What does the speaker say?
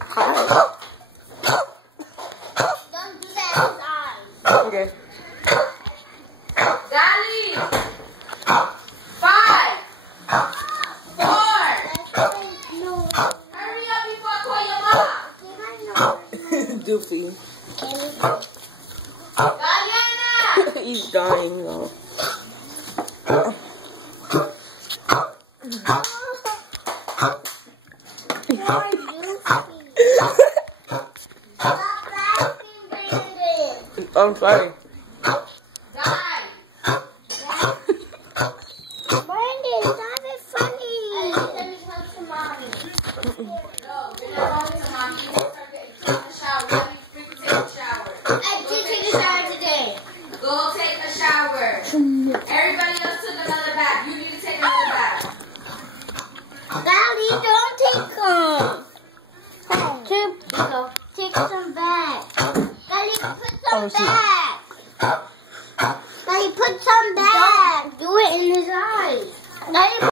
Hi. Don't do that in his eyes. Okay. Dali. 5, 4. No. Hurry up before I call your mom. Doofy. Diana. He's dying though. Why you? Stop laughing, Brandon. I'm sorry. Die. Brandon, that is funny. Let me talk to mommy. No, you're not talking to mommy. You start taking a shower. Let me freaking take a shower. I did take a shower today. Go take a shower. Everybody else took another bath. You need to take another bath. Daddy, don't take them. Take some back. Daddy, put some back. Daddy, put some back. Do it in his eyes. Daddy,